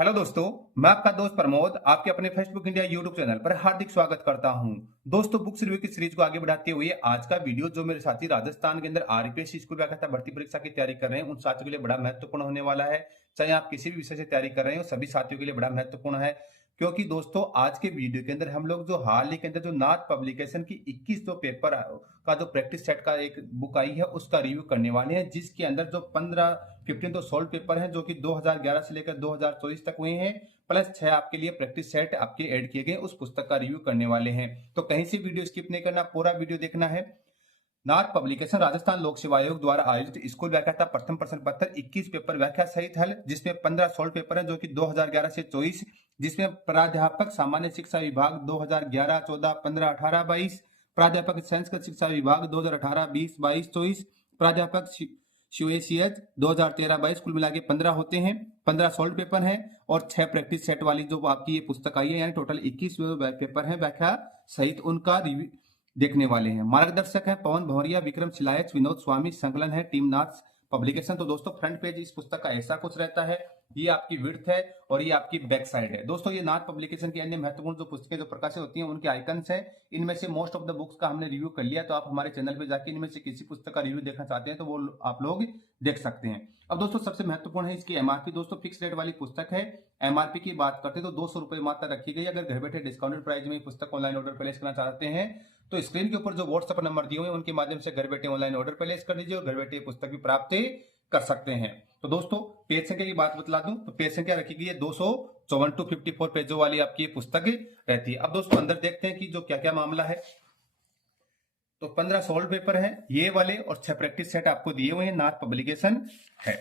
Hello दोस्तों, मैं आपका दोस्त प्रमोद आपके अपने फेसबुक इंडिया यूट्यूब चैनल पर हार्दिक स्वागत करता हूं। दोस्तों, बुक्स रिव्यू की सीरीज को आगे बढ़ाते हुए आज का वीडियो जो मेरे साथी राजस्थान के अंदर आरपीएससी स्कूल व्याख्याता भर्ती परीक्षा की तैयारी कर रहे हैं उन साथियों के लिए बड़ा महत्वपूर्ण होने वाला है। चाहे आप किसी भी विषय से तैयारी कर रहे हो, सभी साथियों के लिए बड़ा महत्वपूर्ण है, क्योंकि दोस्तों आज के वीडियो के अंदर हम लोग जो हाल ही के अंदर जो नाथ पब्लिकेशन की 21 जो पेपर का जो प्रैक्टिस सेट का एक बुक आई है उसका रिव्यू करने वाले हैं, जिसके अंदर जो 15 तो सॉल्व पेपर हैं जो कि 2011 से लेकर 2024 तक हुए हैं, प्लस 6 आपके लिए प्रैक्टिस सेट आपके ऐड किए गए उस पुस्तक का रिव्यू करने वाले हैं। तो कहीं से वीडियो स्किप नहीं करना, पूरा वीडियो देखना है। नाथ पब्लिकेशन राजस्थान लोक सेवा आयोग द्वारा आयोजित स्कूल व्याख्याता प्रथम प्रश्न पत्र 21 पेपर व्याख्या सहित हल, जिसमें 15 सॉल्व पेपर है जो कि 2011 से 24, जिसमें प्राध्यापक सामान्य शिक्षा विभाग 2011, 14, 15, 18, 22, प्राध्यापक संस्कृत शिक्षा विभाग 2018, 20, 22, 24, प्राध्यापक CUSEH 2013-22, कुल मिला के 15 होते हैं। 15 सॉल्व पेपर हैं और 6 प्रैक्टिस सेट वाली जो आपकी ये पुस्तक आई है, यानी टोटल 21 पेपर हैं व्याख्या सहित, उनका रिव्यू देखने वाले हैं। मार्गदर्शक है पवन भंवरिया, विक्रम शिलायत, विनोद स्वामी। संकलन है टीम नाथ पब्लिकेशन। तो दोस्तों, फ्रंट पेज इस पुस्तक का ऐसा कुछ रहता है, ये आपकी विड्थ है और ये आपकी बैक साइड है। दोस्तों, ये नाथ पब्लिकेशन की अन्य महत्वपूर्ण जो पुस्तकें जो प्रकाशित होती हैं उनके आइकन्स हैं। इनमें से मोस्ट ऑफ द बुक्स का हमने रिव्यू कर लिया, तो आप हमारे चैनल पे जाके इनमें से किसी पुस्तक का रिव्यू देखना चाहते हैं तो वो आप लोग देख सकते हैं। अब दोस्तों, सबसे महत्वपूर्ण है इसकी एमआरपी। दोस्तों, फिक्स रेट वाली पुस्तक है। एमआरपी की बात करते हैं तो 200 रुपए मात्र रखी गई। अगर घर बैठे डिस्काउंटेड प्राइस में पुस्तक ऑनलाइन ऑर्डर प्लेस करना चाहते हैं तो स्क्रीन के ऊपर जो व्हाट्सएप नंबर दिए हुए हैं उनके माध्यम से घर बैठे ऑनलाइन ऑर्डर प्लेस कर दीजिए और घर बैठे पुस्तक भी प्राप्त कर सकते हैं। तो दोस्तों, पेज संख्या की बात बतला दूं तो पेज संख्या रखी गई है 254 टू 54 पेजों वाली आपकी ये पुस्तक रहती है। अब दोस्तों, अंदर देखते हैं कि जो क्या क्या मामला है। तो 15 सॉल्व पेपर है ये वाले और 6 प्रैक्टिस सेट आपको दिए हुए हैं, नाथ पब्लिकेशन है।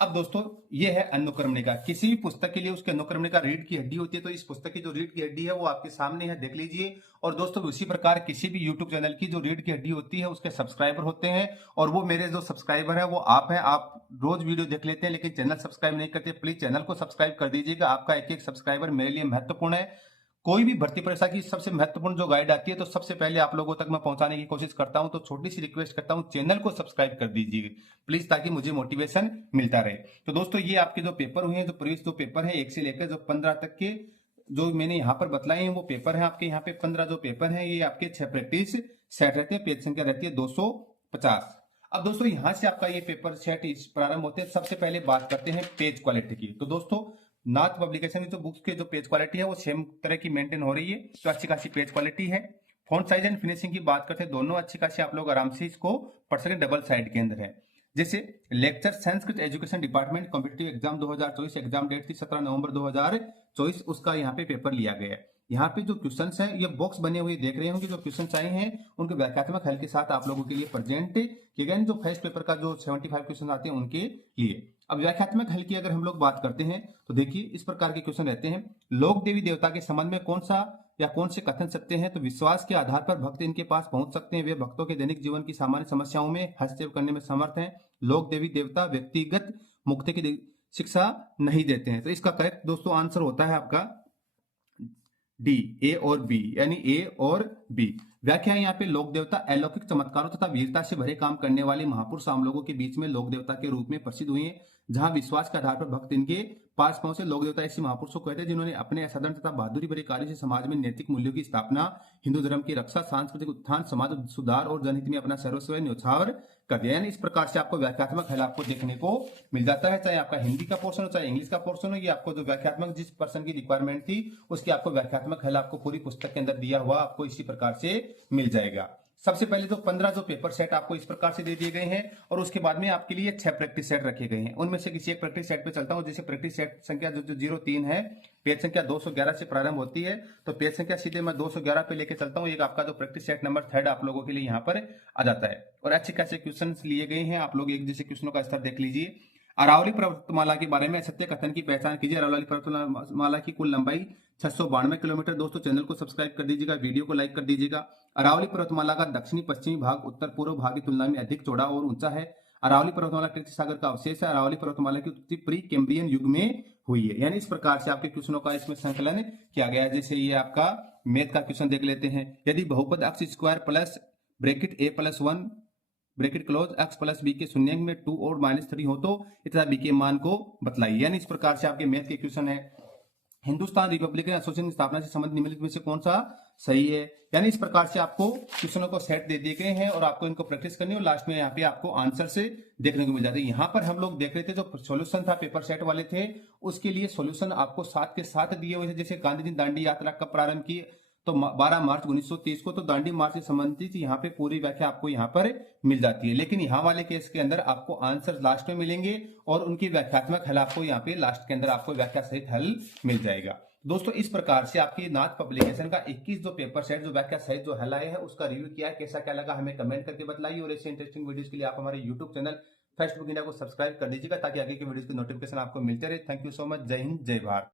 अब दोस्तों, ये है अनुक्रमणिका। किसी भी पुस्तक के लिए उसके अनुक्रमणिका रीढ़ की हड्डी होती है, तो इस पुस्तक की जो रीढ़ की हड्डी है वो आपके सामने है, देख लीजिए। और दोस्तों, उसी प्रकार किसी भी यूट्यूब चैनल की जो रीढ़ की हड्डी होती है उसके सब्सक्राइबर होते हैं, और वो मेरे जो सब्सक्राइबर है वो आप हैं। आप रोज वीडियो देख लेते हैं लेकिन चैनल सब्सक्राइब नहीं करते, प्लीज चैनल को सब्सक्राइब कर दीजिएगा। आपका एक एक सब्सक्राइबर मेरे लिए महत्वपूर्ण है। कोई भी भर्ती परीक्षा की सबसे महत्वपूर्ण जो गाइड आती है तो सबसे पहले आप लोगों तक मैं पहुंचाने की कोशिश करता हूं, तो छोटी सी रिक्वेस्ट करता हूं, चैनल को सब्सक्राइब कर दीजिए प्लीज, ताकि मुझे मोटिवेशन मिलता रहे। तो दोस्तों, ये आपके जो पेपर हुए हैं, जो प्रीवियस जो पेपर है 1 से लेकर जो 15 तक के जो मैंने यहाँ पर बतलाए हैं वो पेपर है आपके। यहाँ पे 15 जो पेपर है ये आपके 6 प्रैक्टिस सेट रहते हैं। पेज संख्या रहती है 250। अब दोस्तों, यहाँ से आपका ये पेपर सेट प्रारंभ होते हैं। सबसे पहले बात करते हैं पेज क्वालिटी की। तो दोस्तों, नाथ पब्लिकेशन की जो बुक्स के जो पेज क्वालिटी है वो सेम तरह की मेंटेन हो रही है, तो अच्छी खासी पेज क्वालिटी है। फॉन्ट साइज एंड फिनिशिंग की बात करते हैं, दोनों अच्छी खासी आप लोग आराम से इसको पढ़ सकें, डबल साइड के अंदर है। जैसे lecture Sanskrit education department competitive exam 2024, exam date थी 17 नवंबर 2024, उसका यहाँ पे पेपर लिया गया है। यहाँ पे जो क्वेश्चंस है ये बॉक्स बने हुए देख रहे होंगे, जो क्वेश्चंस आए हैं उनके व्याख्यात्मक हल के साथ आप लोगों के लिए प्रेजेंट किए गए, जो फर्स्ट पेपर का जो 75 क्वेश्चन आते हैं उनके लिए। अब व्याख्यात्मक हल की अगर हम लोग बात करते हैं तो देखिए इस प्रकार के क्वेश्चन रहते हैं। लोक देवी देवता के संबंध में कौन सा या कौन से कथन सत्य हैं? तो विश्वास के आधार पर भक्त इनके पास पहुंच सकते हैं, वे भक्तों के दैनिक जीवन की सामान्य समस्याओं में हस्तक्षेप करने में समर्थ हैं। लोक देवी देवता व्यक्तिगत मुक्ति की शिक्षा नहीं देते हैं। तो इसका करेक्ट दोस्तों आंसर होता है आपका डी, ए और बी, यानी ए और बी। व्याख्या यहाँ पे लोक देवता अलौकिक चमत्कारों तथा वीरता से भरे काम करने वाले महापुरुष आम लोगों के बीच में लोक देवता के रूप में प्रसिद्ध हुए हैं, जहां विश्वास के आधार पर भक्त इनके पास पहुंचे। लोक देवता ऐसे महापुरुषों को कहते हैं जिन्होंने अपने असाधारण तथा बहादुरी भरे कार्य से समाज में नैतिक मूल्यों की स्थापना, हिंदू धर्म की रक्षा, सांस्कृतिक उत्थान, समाज सुधार और जनहित में अपना सर्वस्व न्यौछावर कर दिया। यानी इस प्रकार से आपको व्याख्यात्मक हल आपको देखने को मिल जाता है, चाहे आपका हिंदी का पोर्शन हो चाहे इंग्लिश का पोर्शन हो। ये आपको जो व्याख्यात्मक जिस पर्सन की रिक्वायरमेंट थी उसकी आपको व्याख्यात्मक हल आपको पूरी पुस्तक के अंदर दिया हुआ आपको इसी प्रकार से मिल जाएगा। सबसे पहले तो 15 जो पेपर सेट आपको इस प्रकार से दे दिए गए हैं और उसके बाद में आपके लिए 6 प्रैक्टिस सेट रखे गए हैं। उनमें से किसी एक प्रैक्टिस सेट पे चलता हूं। जैसे प्रैक्टिस सेट संख्या जो 03 है, पेज संख्या 211 से प्रारंभ होती है, तो पेज संख्या सीधे मैं 211 पे लेके चलता हूं। एक आपका जो प्रैक्टिस सेट नंबर 3 आप लोगों के लिए यहाँ पर आ जाता है और अच्छे खासे क्वेश्चन लिए गए हैं। आप लोग एक जैसे क्वेश्चनों का स्तर देख लीजिए। अरावली पर्वतमाला के बारे में सत्य कथन की पहचान कीजिए। अरावली पर्वतमाला की कुल लंबाई 692 किलोमीटर। दोस्तों, चैनल को सब्सक्राइब कर दीजिएगा, वीडियो को लाइक कर दीजिएगा। अरावली पर्वतमाला का दक्षिणी पश्चिमी भाग उत्तर पूर्व भाग की तुलना में अधिक चौड़ा और ऊंचा है। अरावली पर्वतमाला कृष्ण सागर का अवशेष है। अरावली पर्वतमाला की उत्पत्ति प्री कैम्ब्रियन युग में हुई है। यानी इस प्रकार से आपके क्वेश्चनों का इसमें संकलन किया गया है। जैसे ये आपका मैथ का क्वेश्चन देख लेते हैं। यदि बहुपद x square plus bracket a+1 bracket close x plus B के शून्य में 2 और -3 हो तो इतना बी के मान को बतलाइए। यानी इस प्रकार से आपके मैथ के क्वेश्चन है। हिंदुस्तान रिपब्लिकन एसोसिएशन की स्थापना से संबंधित निम्नलिखित में से कौन सा सही है। यानी इस प्रकार से आपको क्वेश्चनों को सेट दे दिए गए हैं और आपको इनको प्रैक्टिस करनी है और लास्ट में यहाँ पे आपको आंसर से देखने को मिल जाते हैं। यहाँ पर हम लोग देख रहे थे जो सॉल्यूशन था पेपर सेट वाले थे उसके लिए सॉल्यूशन आपको साथ के साथ दिए हुए थे। जैसे गांधी जी दांडी यात्रा कब प्रारंभ की तो 12 मार्च 1923 को, तो दांडी मार्च से संबंधित यहाँ पे पूरी व्याख्या आपको यहाँ पर मिल जाती है। लेकिन यहाँ वाले केस के अंदर आपको आंसर लास्ट में मिलेंगे और उनकी व्याख्यात्मक हल आपको यहाँ पे लास्ट के अंदर आपको व्याख्या सहित हल मिल जाएगा। दोस्तों इस प्रकार से आपकी नाथ पब्लिकेशन का 21 जो पेपर सेट जो व्याख्या सहित जो हल आए हैं उसका रिव्यू किया है। कैसा क्या लगा हमें कमेंट करके बताइए और ऐसे इंटरेस्टिंग वीडियोस के लिए आप हमारे यूट्यूब चैनल फेस्टबुक इंडिया को सब्सक्राइब कर दीजिएगा ताकि आगे के वीडियोस की नोटिफिकेशन आपको मिलते रहे। Thank you so much. जय हिंद, जय भारत।